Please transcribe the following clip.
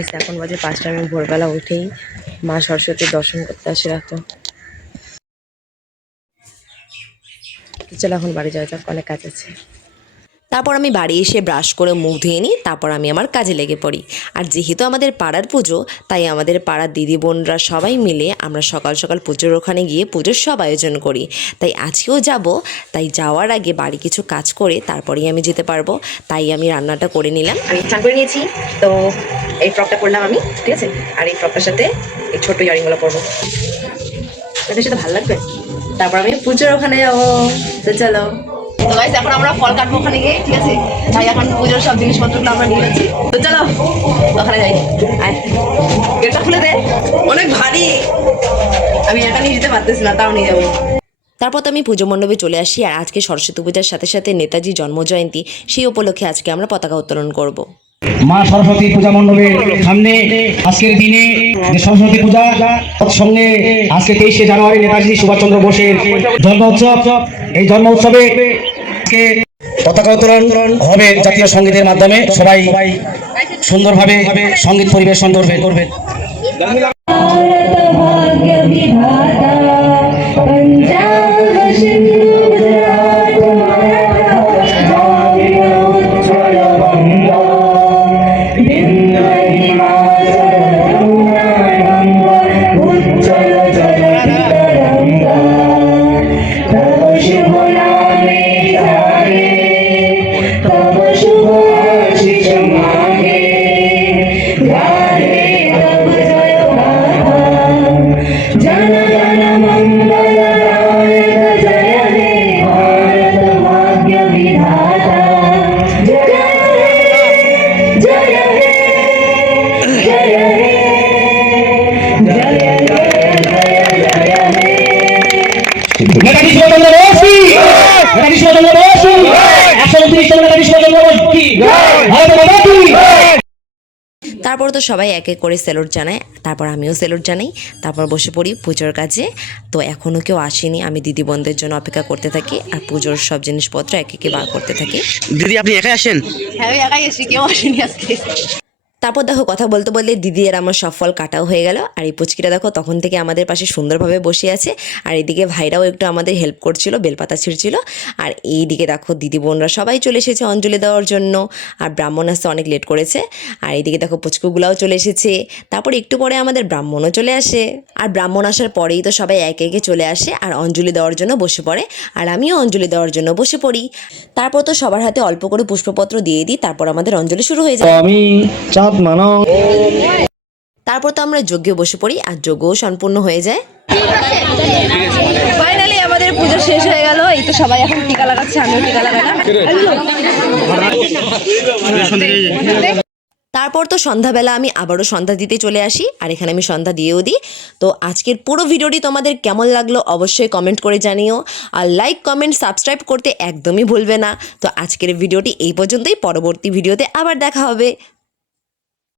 এখন বাজে 5টা। আমি ভোরবেলা উঠেই মা সরস্বতীর দর্শন করতে আসি রাতে। চলো এখন বাড়ি যাওয়া যাক, অনেক কাজ আছে। তারপর আমি বাড়ি এসে ব্রাশ করে মুখ ধুয়ে নিই, তারপর আমি আমার কাজে লেগে পড়ি। আর যেহেতু আমাদের পাড়ার পুজো, তাই আমাদের পাড়ার দিদি বোনরা সবাই মিলে আমরা সকাল সকাল পুজোর ওখানে গিয়ে পুজোর সব আয়োজন করি। তাই আজকেও যাব, তাই যাওয়ার আগে বাড়ি কিছু কাজ করে তারপরেই আমি যেতে পারবো। তাই আমি রান্নাটা করে নিলাম। আমি স্নান করে নিয়েছি, তো এই ফ্রকটা পরলাম আমি, ঠিক আছে। আর এই ফ্রকটার সাথে এই ছোট্ট ইয়ারিংগুলো পরবো, এটার সাথে ভালো লাগবে। তারপর আমি পুজোর ওখানে যাবো, তো চলো। তো গাইস এখন আমরা ফল কাটবো ওখানে গিয়ে, ঠিক আছে। তাই এখন পুজোর সব জিনিসপত্রগুলো আমরা নিয়ে যাচ্ছি, তো চলো ওখানে যাই। আয়, গেটটা খুলে দে, অনেক ভারী, আমি একা নিয়ে যেতে পারতেছি না, তাও নিয়ে যাবো। তারপর তো আমি পুজো মণ্ডপে চলে আসি। আর আজকে সরস্বতী পূজার সাথে সাথে নেতাজি জন্মজয়ন্তী, সেই উপলক্ষে আজকে আমরা পতাকা উত্তোলন করব। মা সরস্বতী পূজা মণ্ডপের সামনে আজকের দিনে যে সরস্বতী পূজা সঙ্গে আজকে 23শে জানুয়ারি নেতাজি সুভাষচন্দ্র বোসের জন্ম উৎসব। এই জন্ম উৎসবে পতাকা উত্তোলন হবে জাতীয় সঙ্গীতের মাধ্যমে। সবাই সুন্দরভাবে সঙ্গীত পরিবেশন করবে। নেতাজি সুভাষচন্দ্র বোস কি, নেতাজি সুভাষচন্দ্র বোস কি, 129 জন নেতাজি সুভাষচন্দ্র বোস কি, ভারত মাতা কি। তারপর তো সবাই এক এক করে স্যালুট জানায়, তারপর আমিও স্যালুট জানাই। তারপর বসে পড়ি পুজোর কাজে। তো এখনও কেউ আসেনি, আমি দিদি বোনদের জন্য অপেক্ষা করতে থাকি আর পুজোর সব জিনিসপত্র এক একে বার করতে থাকি। দিদি আপনি একাই আসেন? হ্যাঁ, আমি একাই এসেছি, কেউ আসেনি আজকে। তারপর দেখো কথা বলতে বলতে দিদি আর আমার সব ফল কাটাও হয়ে গেল। আর এই পুচকিটা দেখো তখন থেকে আমাদের পাশে সুন্দরভাবে বসে আছে। আর এদিকে ভাইরাও একটু আমাদের হেল্প করছিল, বেলপাতা ছিঁড়ছিল। আর এইদিকে দেখো দিদি বোনরা সবাই চলে এসেছে অঞ্জলি দেওয়ার জন্য। আর ব্রাহ্মণ আসতে অনেক লেট করেছে। আর এইদিকে দেখো পুচকুগুলাও চলে এসেছে। তারপর একটু পরে আমাদের ব্রাহ্মণও চলে আসে। আর ব্রাহ্মণ আসার পরেই তো সবাই একে একে চলে আসে আর অঞ্জলি দেওয়ার জন্য বসে পড়ে। আর আমিও অঞ্জলি দেওয়ার জন্য বসে পড়ি। তারপর তো সবার হাতে অল্প করে পুষ্পপত্র দিয়ে দিই, তারপর আমাদের অঞ্জলি শুরু হয়ে যায়। আমি চাঁদ মানো। তারপর তো আমরা যজ্ঞে বসে পড়ি আর যজ্ঞও সম্পূর্ণ হয়ে যায়। ফাইনালি আমাদের পুজো শেষ হয়ে গেল। এই তো সবাই এখন টিকা লাগাচ্ছে, আমিও টিকা লাগালাম। তারপর তো সন্ধ্যাবেলা আমি আবারও সন্ধ্যা দিতে চলে আসি। আর এখানে আমি সন্ধ্যা দিয়েও দিই। তো আজকের পুরো ভিডিওটি তোমাদের কেমন লাগলো অবশ্যই কমেন্ট করে জানিও। আর লাইক কমেন্ট সাবস্ক্রাইব করতে একদমই ভুলবে না। তো আজকের ভিডিওটি এই পর্যন্তই, পরবর্তী ভিডিওতে আবার দেখা হবে।